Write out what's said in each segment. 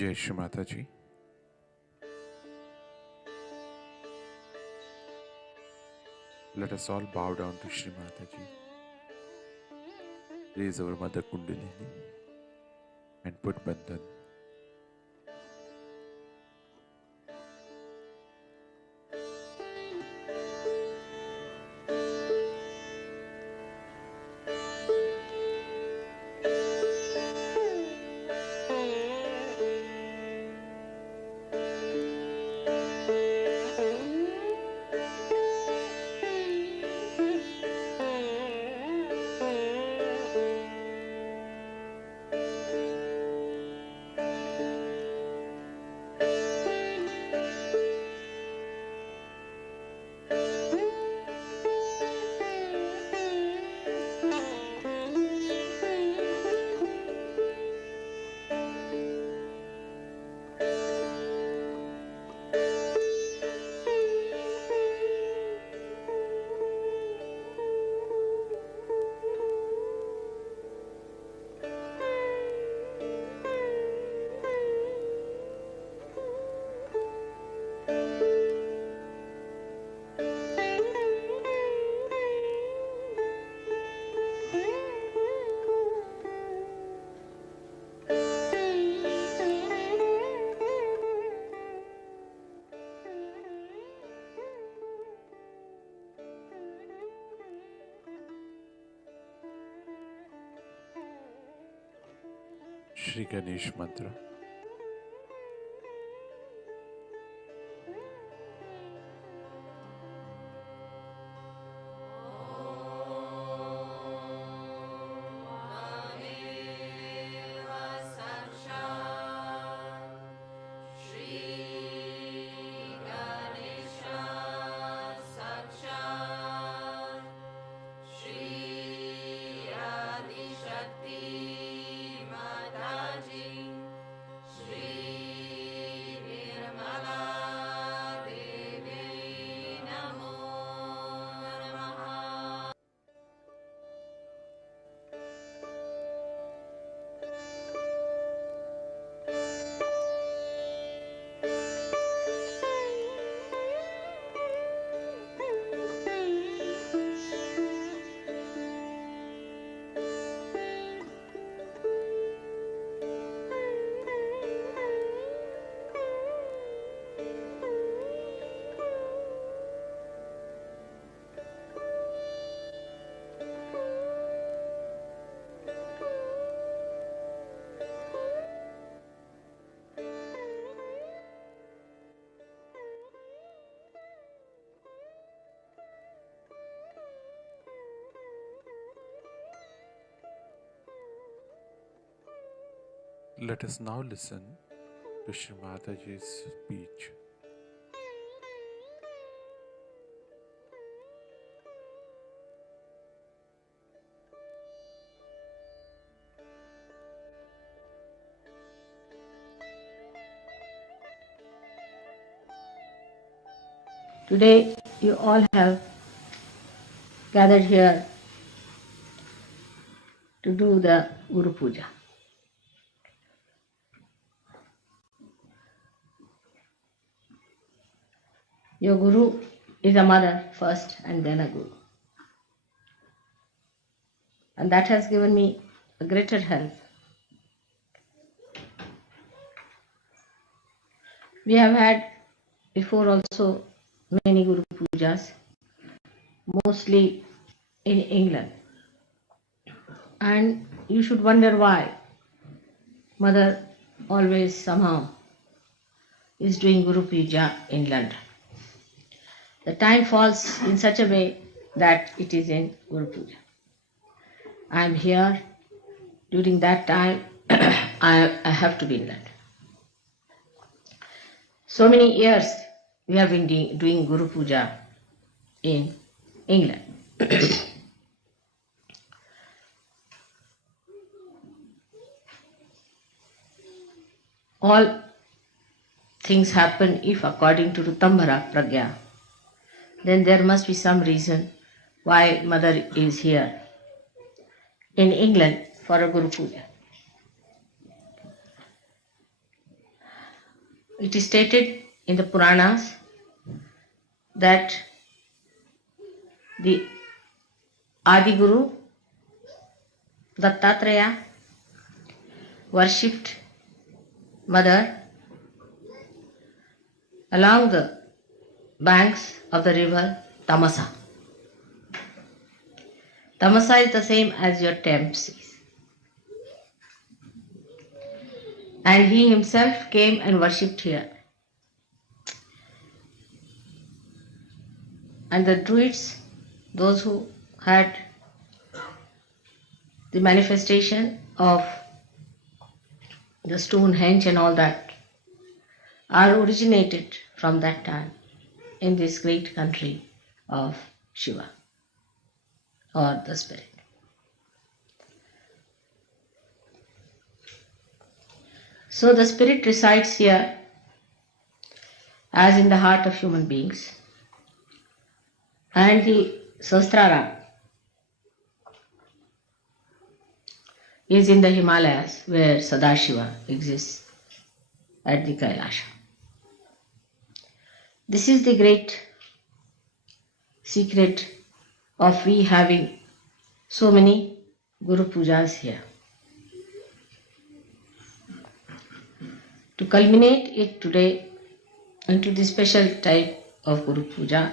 Jai Shri Mataji. Let us all bow down to Shri Mataji. Raise our Mother Kundalini and put Bandhan. Shri Ganesh Mantra. Let us now listen to Shri Mataji's speech. Today you all have gathered here to do the Guru Puja. Your Guru is a mother first and then a Guru. And that has given me a greater help. We have had before also many Guru Pujas, mostly in England. And you should wonder why Mother always somehow is doing Guru Puja in London. The time falls in such a way that it is in Guru Puja. I am here during that time. I have to be in London. So many years we have been doing Guru Puja in England. All things happen if according to Ritambhara Pragya, then there must be some reason why Mother is here in England for a Guru Puja. it is stated in the Puranas that the Adi Guru Dattatreya worshipped Mother along the banks of the river Tamasa. Tamasa is the same as your Thames is. And he himself came and worshipped here. And the Druids, those who had the manifestation of the Stonehenge and all that, are originated from that time in this great country of Shiva or the spirit. So the spirit resides here as in the heart of human beings, and the Sahasrara is in the Himalayas where Sadashiva exists at the Kailasha. This is the great secret of we having so many Guru Pujas here. To culminate it today into the special type of Guru Puja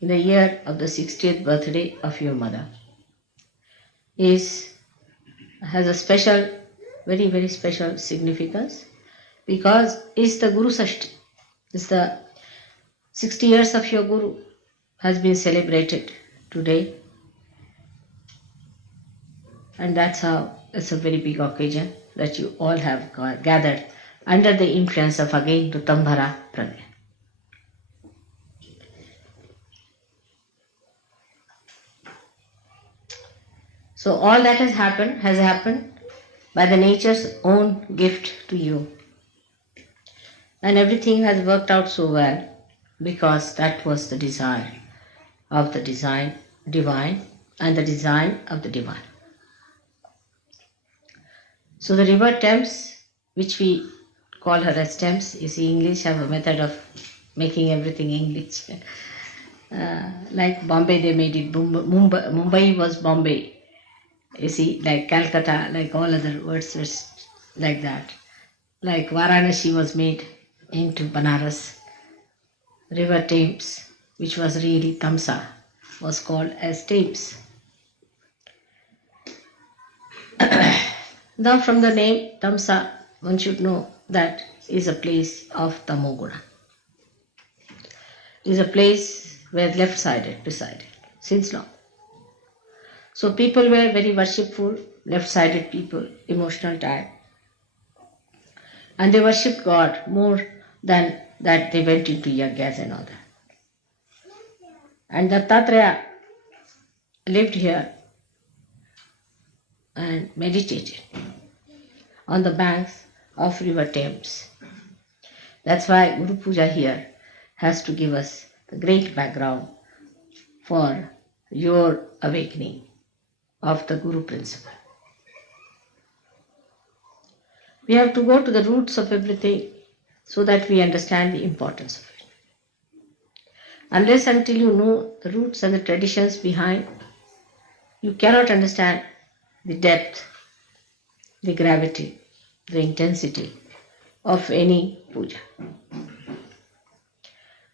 in the year of the 60th birthday of your mother has a special, very, very special significance, because it's the Guru Sashti. It's the 60 years of your Guru has been celebrated today, and that's how it's a very big occasion that you all have gathered under the influence of again Ritambhara Pragya. So all that has happened by the nature's own gift to you. And everything has worked out so well because that was the desire of the divine and the design of the divine. So the river Thames, which we call her as Thames, you see English have a method of making everything English. Like Bombay, they made it Mumbai was Bombay. You see, like Calcutta, like all other words were like that. Like Varanasi was made into Banaras. River Thames, which was really Tamsa, was called as Thames. Now from the name Tamsa, one should know that is a place of Tamoguna. Is a place where left-sided resided since long. So people were very worshipful, left-sided people, emotional type. And they worshipped God more than that they went into yajnas and all that. And Dattatreya lived here and meditated on the banks of river Thames. That's why Guru Puja here has to give us the great background for your awakening of the Guru principle. We have to go to the roots of everything so that we understand the importance of it. Unless until you know the roots and the traditions behind, you cannot understand the depth, the gravity, the intensity of any puja.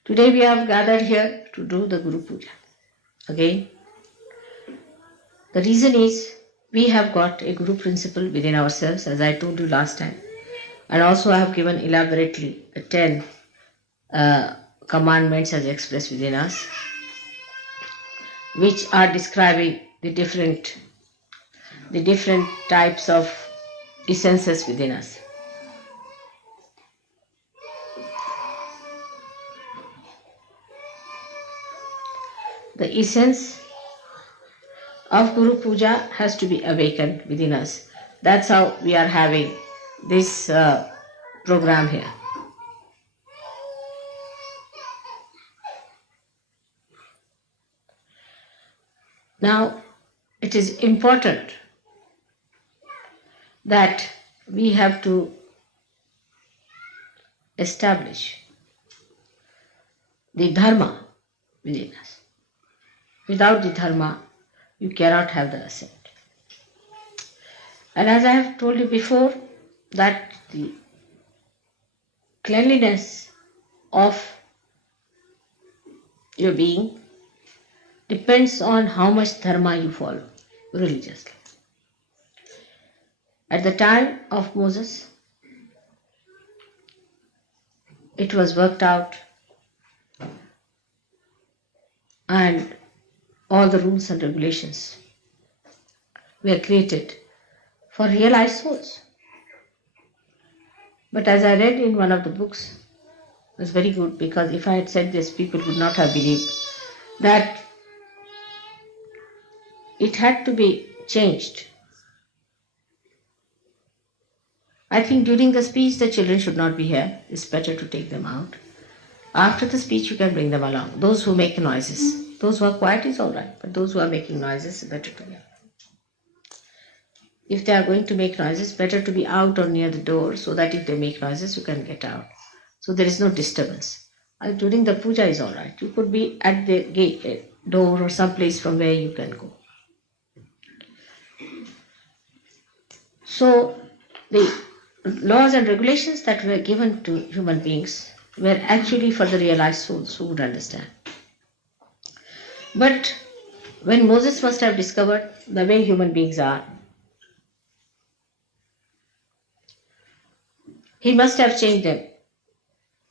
Today we have gathered here to do the Guru Puja. Again, the reason is we have got a Guru principle within ourselves, as I told you last time. And also I have given elaborately the 10 commandments as expressed within us, which are describing the different types of essences within us. The essence of Guru Puja has to be awakened within us. That's how we are having this program here. Now, it is important that we have to establish the dharma within us. Without the dharma, you cannot have the ascent. And as I have told you before, that the cleanliness of your being depends on how much dharma you follow religiously. At the time of Moses, it was worked out and all the rules and regulations were created for realized souls. But as I read in one of the books, it was very good, because if I had said this, people would not have believed that it had to be changed. I think during the speech the children should not be here. It's better to take them out. After the speech you can bring them along. Those who make noises. Those who are quiet is all right, but those who are making noises, better to be out. If they are going to make noises, better to be out or near the door, so that if they make noises you can get out. So there is no disturbance. During the puja is all right. You could be at the gate, door, or some place from where you can go. So the laws and regulations that were given to human beings were actually for the realized souls who would understand. But when Moses must have discovered the way human beings are, he must have changed them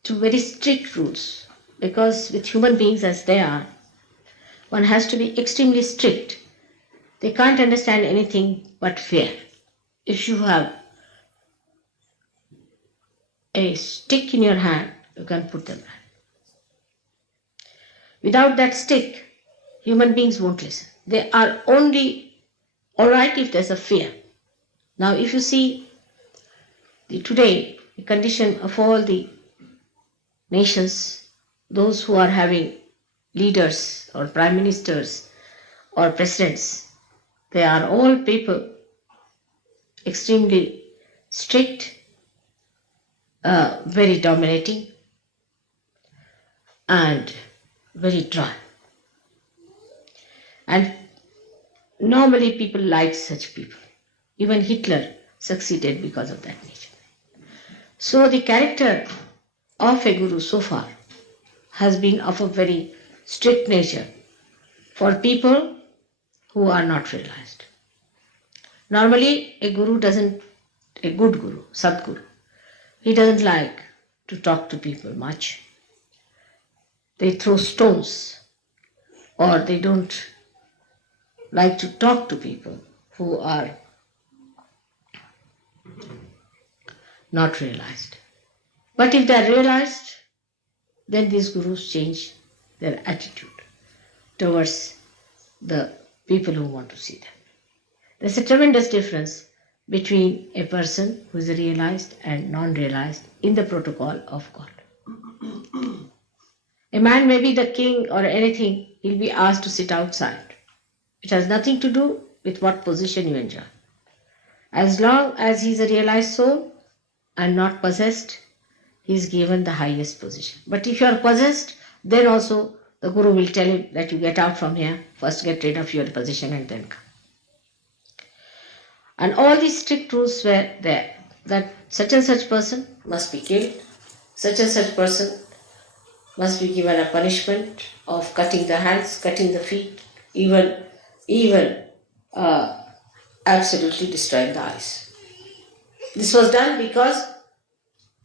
to very strict rules, because with human beings as they are, one has to be extremely strict. They can't understand anything but fear. If you have a stick in your hand, you can put them back. Without that stick, human beings won't listen. They are only alright if there's a fear. Now if you see today, the condition of all the nations, those who are having leaders or prime ministers or presidents, they are all people extremely strict, very dominating, and very dry. And normally people like such people. Even Hitler succeeded because of that nature. So the character of a guru so far has been of a very strict nature for people who are not realized. Normally a good guru, Sadguru, he doesn't like to talk to people much. They throw stones, or they don't like to talk to people who are not realized. But if they are realized, then these gurus change their attitude towards the people who want to see them. There's a tremendous difference between a person who is realized and non-realized in the protocol of God. A man may be the king or anything, he'll be asked to sit outside. It has nothing to do with what position you enjoy. As long as he's a realized soul and not possessed, he is given the highest position. But if you are possessed, then also the guru will tell him that you get out from here, first get rid of your position and then come. And all these strict rules were there, that such and such person must be killed, such and such person must be given a punishment of cutting the hands, cutting the feet, even absolutely destroying the eyes. This was done because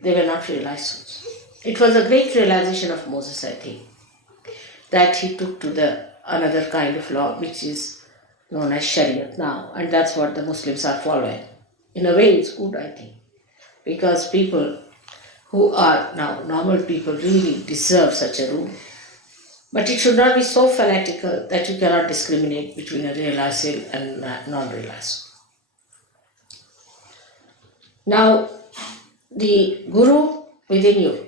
they were not realized souls. It was a great realization of Moses, I think, that he took to the another kind of law which is known as Shariat now, and that's what the Muslims are following. In a way it's good, I think, because people who are now normal people really deserve such a rule. But it should not be so fanatical that you cannot discriminate between a realized soul and non-realized soul. Now, the guru within you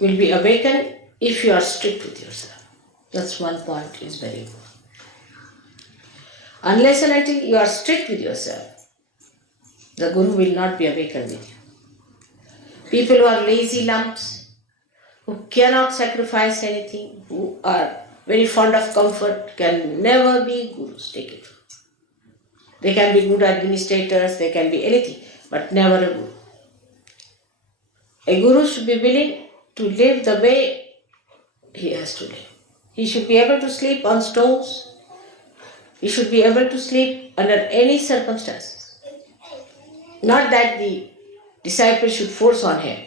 will be awakened if you are strict with yourself. That's one point is very important. Unless and until you are strict with yourself, the guru will not be awakened with you. People who are lazy lumps, who cannot sacrifice anything, who are very fond of comfort, can never be gurus. Take it. They can be good administrators, they can be anything, but never a guru. A guru should be willing to live the way he has to live. He should be able to sleep on stones. He should be able to sleep under any circumstances. Not that the disciple should force on him,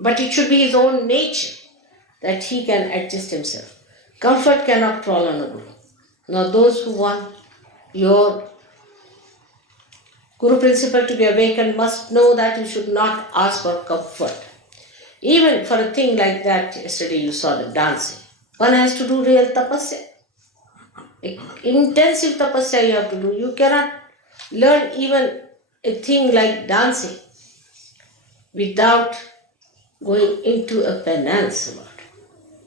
but it should be his own nature that he can adjust himself. Comfort cannot crawl on a guru. Now those who want your Guru principle to be awakened must know that you should not ask for comfort. Even for a thing like that, yesterday you saw the dancing. One has to do real tapasya. Intensive tapasya you have to do. You cannot learn even a thing like dancing without going into a penance about it.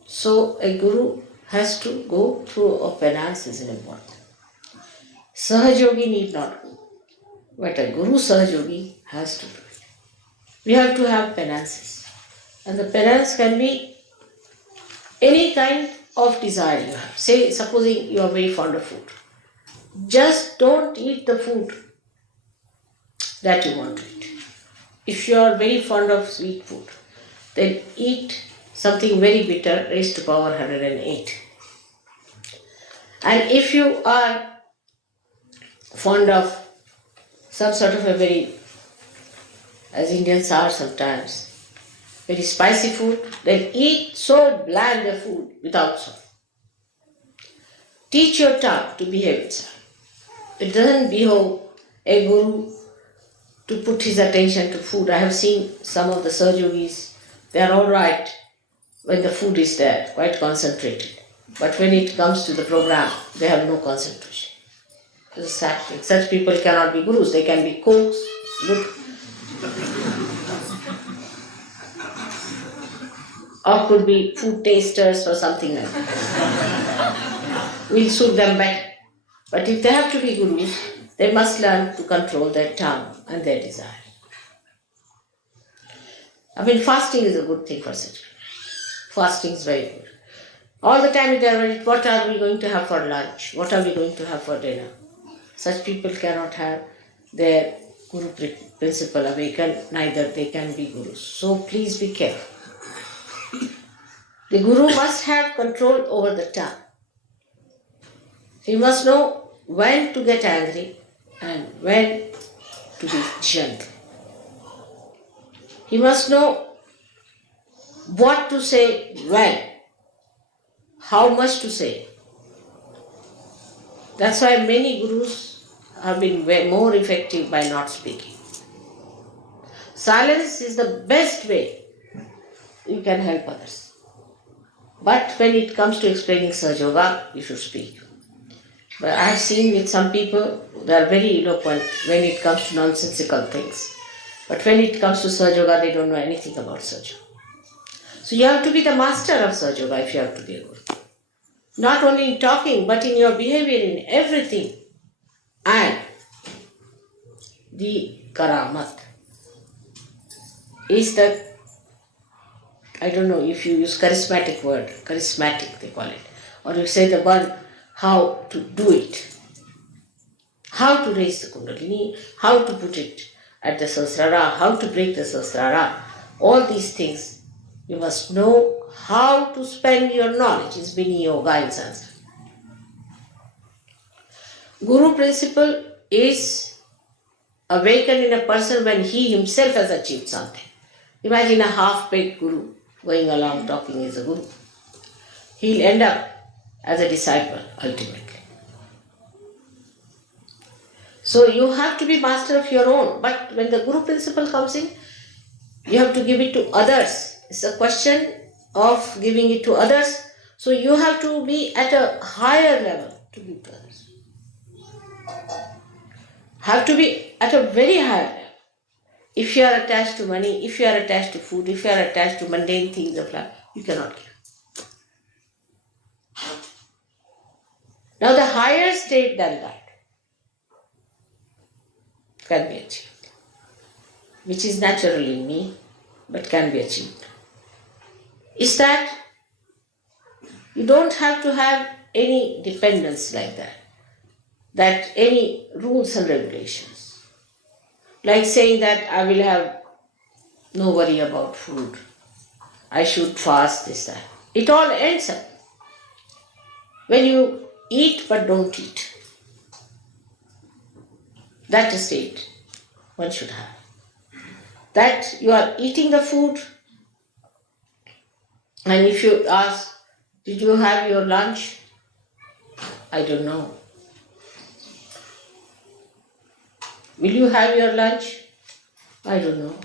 So a guru has to go through a penance is important. Sahajogi need not go. But a Guru Sahajogi has to do it. We have to have penances. And the penance can be any kind of desire you have. Say, supposing you are very fond of food. Just don't eat the food that you want to eat. If you are very fond of sweet food, then eat something very bitter, raised to power 108. And if you are fond of some sort of a very, as Indians are sometimes, very spicy food, then eat so bland a food without salt. Teach your tongue to behave itself. It doesn't behove a guru to put his attention to food. I have seen some of the Sahaja-yogis, they are all right when the food is there, quite concentrated. But when it comes to the program, they have no concentration. It's a sad thing. Such people cannot be gurus. They can be cooks, good, or could be food tasters or something like that. We'll suit them better. But if they have to be gurus, they must learn to control their tongue and their desire. I mean, fasting is a good thing for such people. Fasting is very good. All the time they are worried, what are we going to have for lunch? What are we going to have for dinner? Such people cannot have their Guru principle awakened, neither they can be gurus. So please be careful. The Guru must have control over the tongue. He must know when to get angry and when to be gentle. He must know what to say when, how much to say. That's why many gurus have been more effective by not speaking. Silence is the best way you can help others. But when it comes to explaining Sahaja Yoga, you should speak. But I have seen with some people, they are very eloquent when it comes to nonsensical things. But when it comes to Sahaja Yoga, they don't know anything about Sahaja Yoga. So you have to be the master of Sahaja Yoga if you have to be a guru. Not only in talking, but in your behavior, in everything. And the karamat is the, I don't know if you use charismatic word, charismatic they call it, or you say the one how to do it, how to raise the kundalini, how to put it at the sahasrara, how to break the sahasrara, all these things you must know how to spend your knowledge. Is Bini Yoga in Sanskrit. Guru principle is awakened in a person when he himself has achieved something. Imagine a half-baked guru going along talking as a guru. He'll end up as a disciple ultimately. So you have to be master of your own. But when the guru principle comes in, you have to give it to others. It's a question of giving it to others. So you have to be at a higher level to give to others. Have to be at a very high level. If you are attached to money, if you are attached to food, if you are attached to mundane things of life, you cannot give. Now the higher state than that can be achieved, which is natural in me, but can be achieved, is that you don't have to have any dependence like that any rules and regulations. Like saying that I will have no worry about food, I should fast this, that. It all ends up when you eat but don't eat. That's the state one should have. That you are eating the food, and if you ask, did you have your lunch? I don't know. Will you have your lunch? I don't know.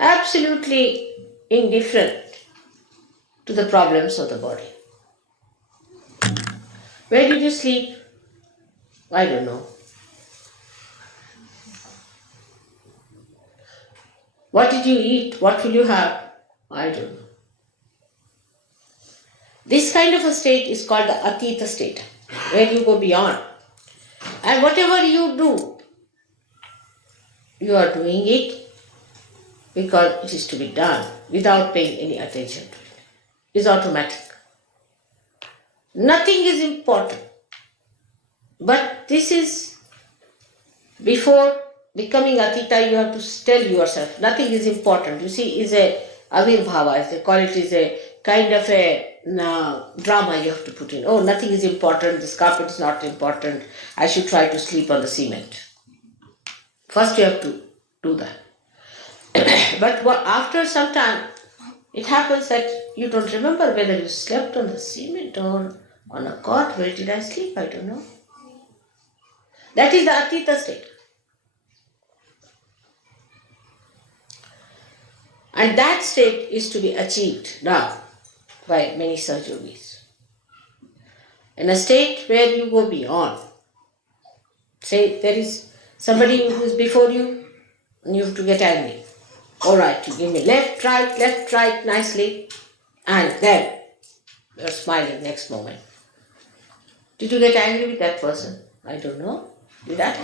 Absolutely indifferent to the problems of the body. Where did you sleep? I don't know. What did you eat? What will you have? I don't know. This kind of a state is called the Atita state, where you go beyond. And whatever you do, you are doing it because it is to be done without paying any attention to it. It is automatic. Nothing is important. But this is, before becoming Atita, you have to tell yourself, nothing is important. You see, is a avirbhava, as they call it, is a kind of a drama you have to put in. Oh, nothing is important, this carpet is not important, I should try to sleep on the cement. First you have to do that. But after some time, it happens that you don't remember whether you slept on the cement or on a cot. Where did I sleep? I don't know. That is the Atita state. And that state is to be achieved now by many such yogis. In a state where you go beyond. Say there is somebody who is before you and you have to get angry. All right, you give me left, right, nicely, and then you're smiling next moment. Did you get angry with that person? I don't know. Did that?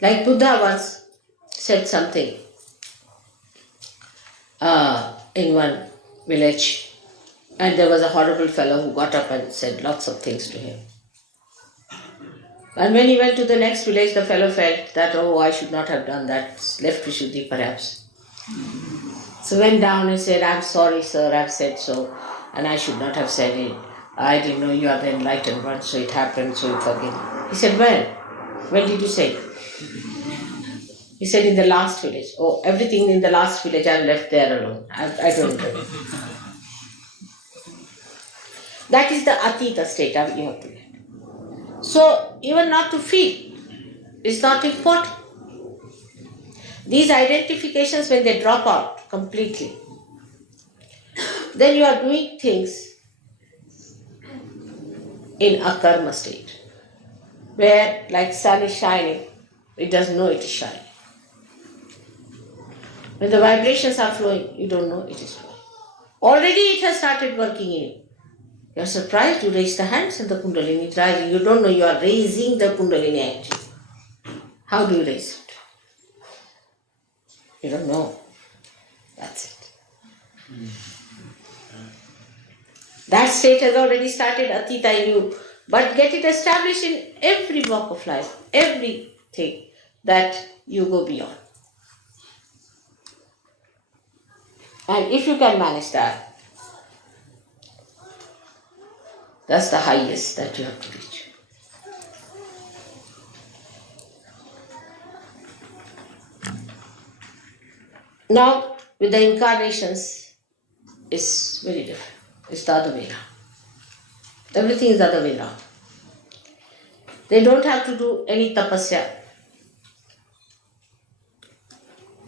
Like Buddha once said something in one village, and there was a horrible fellow who got up and said lots of things to him. And when he went to the next village, the fellow felt that, oh, I should not have done that, left Vishuddhi perhaps. So went down and said, I'm sorry, sir, I've said so, and I should not have said it. I didn't know you are the enlightened one, so it happened, so you forgive me. He said, when? When did you say it? He said, in the last village. Oh, everything in the last village I've left there alone. I don't know. That is the Atita state you have to get. So, even not to feel is not important. These identifications, when they drop out completely, then you are doing things in a karma state, where like sun is shining, it doesn't know it is shining. When the vibrations are flowing, you don't know it is flowing. Already it has started working in you. You are surprised, you raise the hands and the Kundalini is rising. You don't know you are raising the Kundalini energy. How do you raise it? You don't know. That's it. That state has already started Atita in you. But get it established in every walk of life, everything that you go beyond. And if you can manage that, that's the highest that you have to reach. Now, with the incarnations, it's very different. It's the other way around. Everything is the other way around. They don't have to do any tapasya.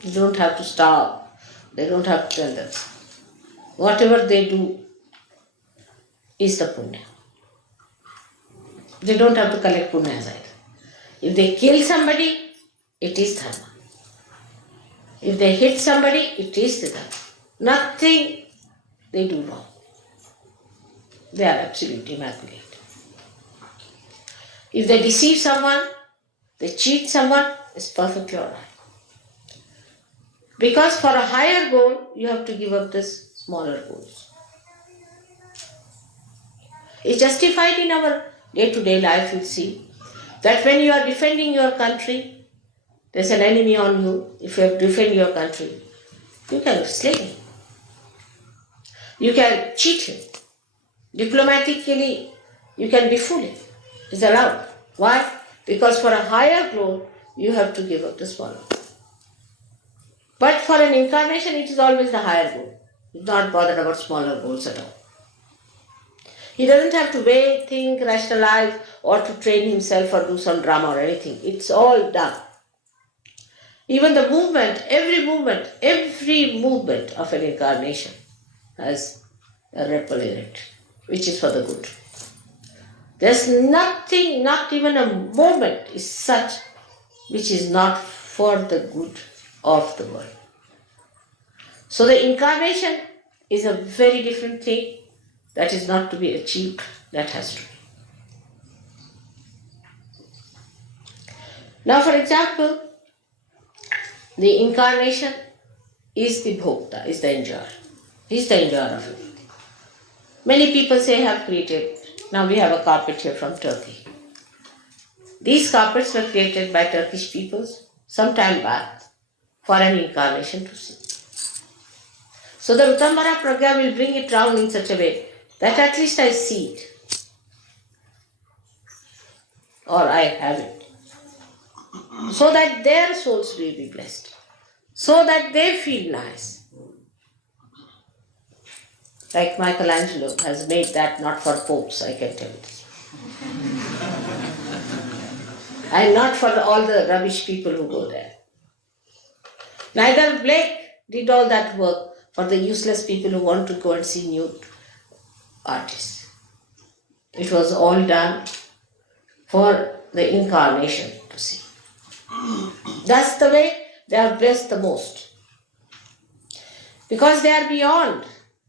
They don't have to starve. They don't have to tell them. Whatever they do is the punya. They don't have to collect punyas either. If they kill somebody, it is dharma. If they hit somebody, it is the dharma. Nothing they do wrong. They are absolutely immaculate. If they deceive someone, they cheat someone, it's perfectly alright. Because for a higher goal, you have to give up this smaller goals. It's justified in our day-to-day life, you see, that when you are defending your country, there's an enemy on you. If you have to defend your country, you can slay him. You can cheat him. Diplomatically, you can befool him. It's allowed. Why? Because for a higher goal, you have to give up the smaller. But for an incarnation, it is always the higher goal. He's not bothered about smaller goals at all. He doesn't have to wait, think, rationalize, or to train himself or do some drama or anything. It's all done. Even the movement, every movement of an incarnation has a ripple in it, which is for the good. There's nothing, not even a moment is such which is not for the good of the world. So the incarnation is a very different thing that is not to be achieved, that has to be. Now, for example, the incarnation is the bhokta, is the enjoyer. He's the enjoyer of everything. Many people say have created. Now we have a carpet here from Turkey. These carpets were created by Turkish peoples some time back for an incarnation to see. So the Uttamara Pragya will bring it round in such a way that at least I see it. Or I have it. So that their souls will be blessed. So that they feel nice. Like Michelangelo has made that not for popes, I can tell you. And not for all the rubbish people who go there. Neither Blake did all that work for the useless people who want to go and see nude artists. It was all done for the incarnation to see. That's the way they are blessed the most. Because they are beyond.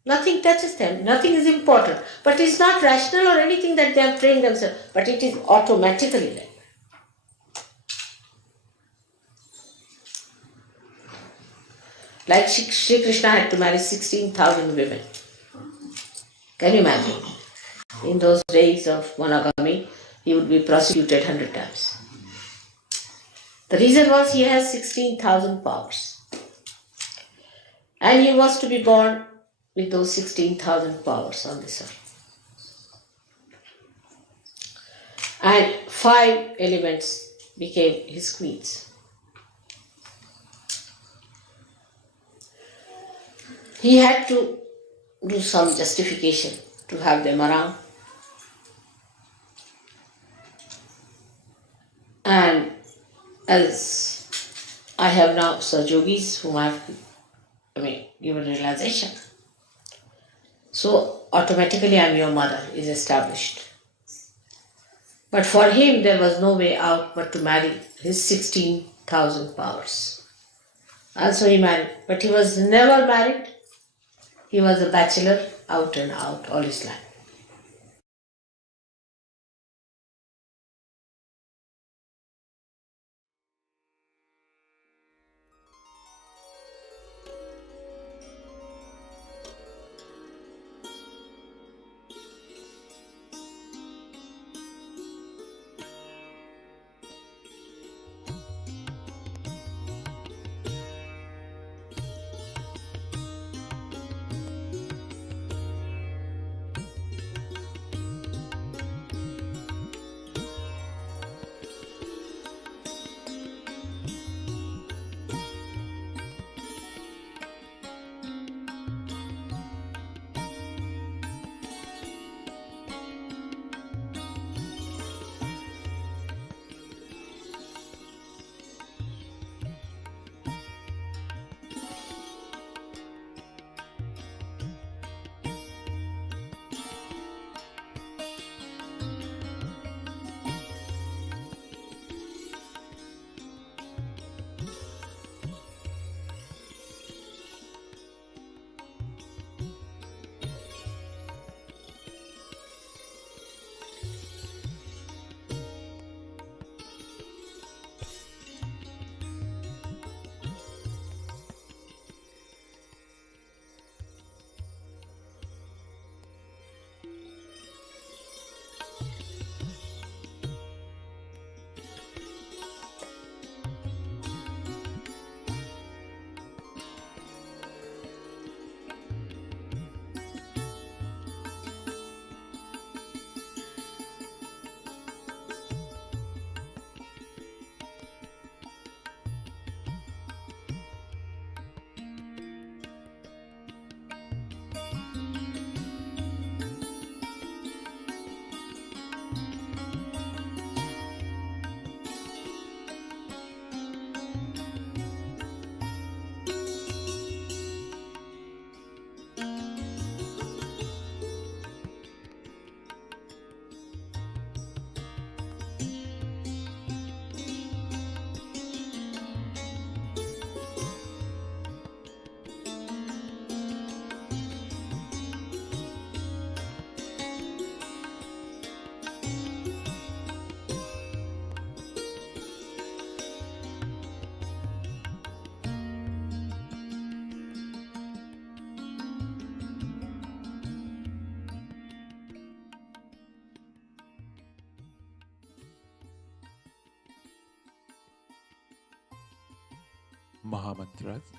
Nothing touches them. Nothing is important. But it's not rational or anything that they have trained themselves. But it is automatically like. Like Sri Krishna had to marry 16,000 women. Can you imagine? In those days of monogamy, he would be prosecuted 100 times. The reason was he has 16,000 powers. And he was to be born with those 16,000 powers on this earth. And 5 elements became his queens. He had to do some justification to have them around. And as I have now Sajogis whom I have given realization. So automatically I am your mother is established. But for him there was no way out but to marry his 16,000 powers. Also he married, but he was never married. He was a bachelor out and out all his life. Mahamantras.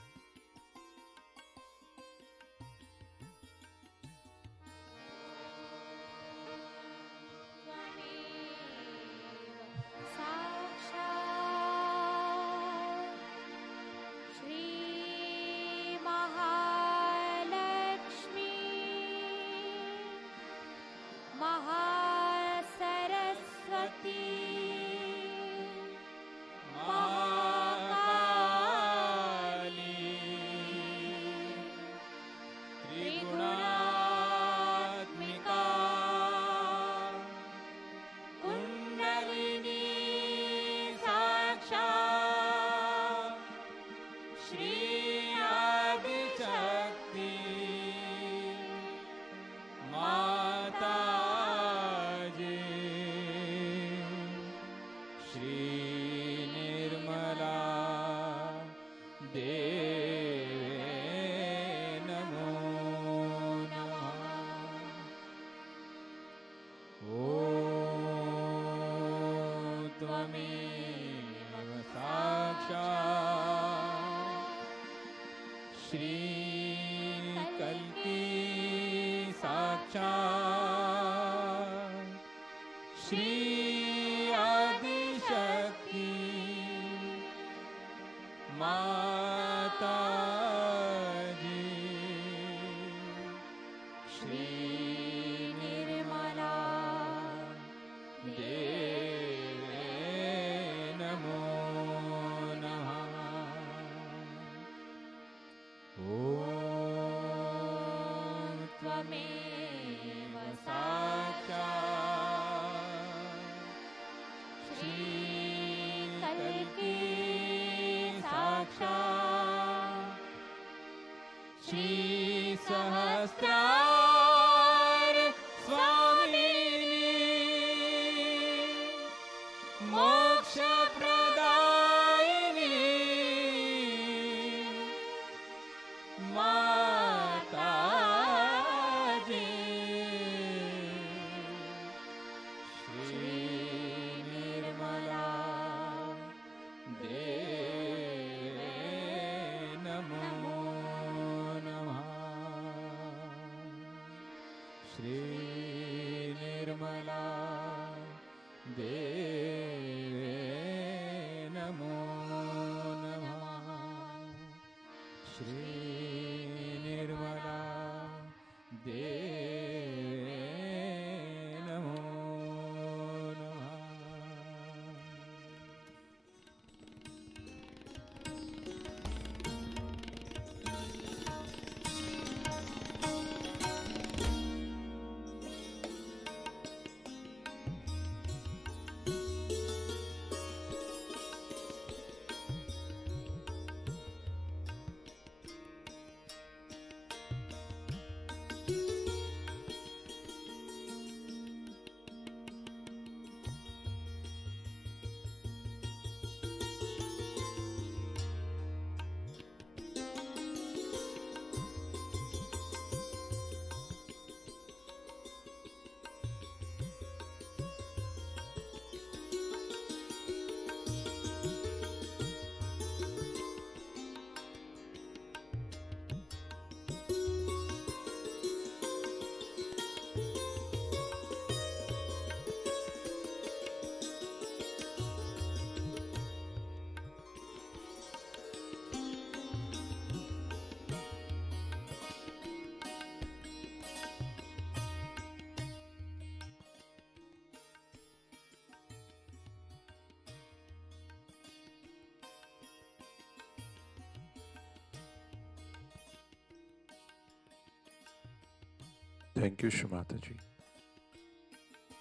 Thank you, Shimataji,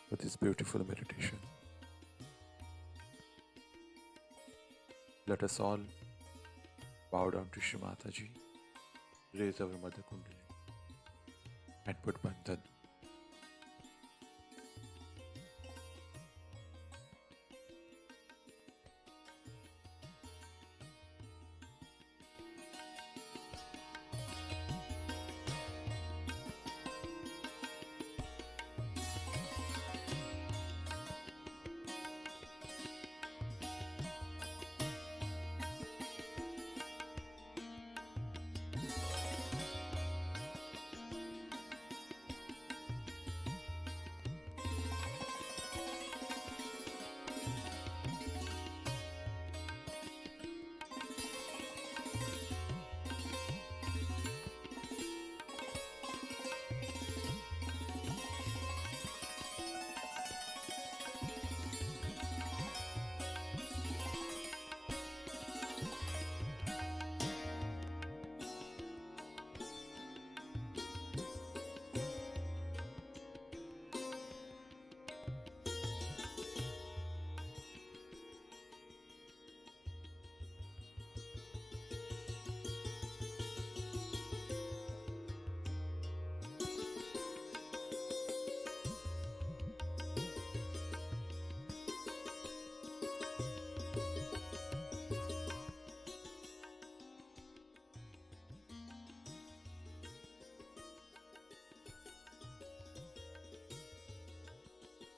for this beautiful meditation. Let us all bow down to Shimataji, raise our Mother Kundali, and put Bandhan.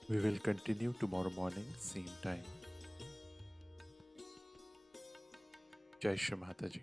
We will continue tomorrow morning, same time. Jai Shri Mataji.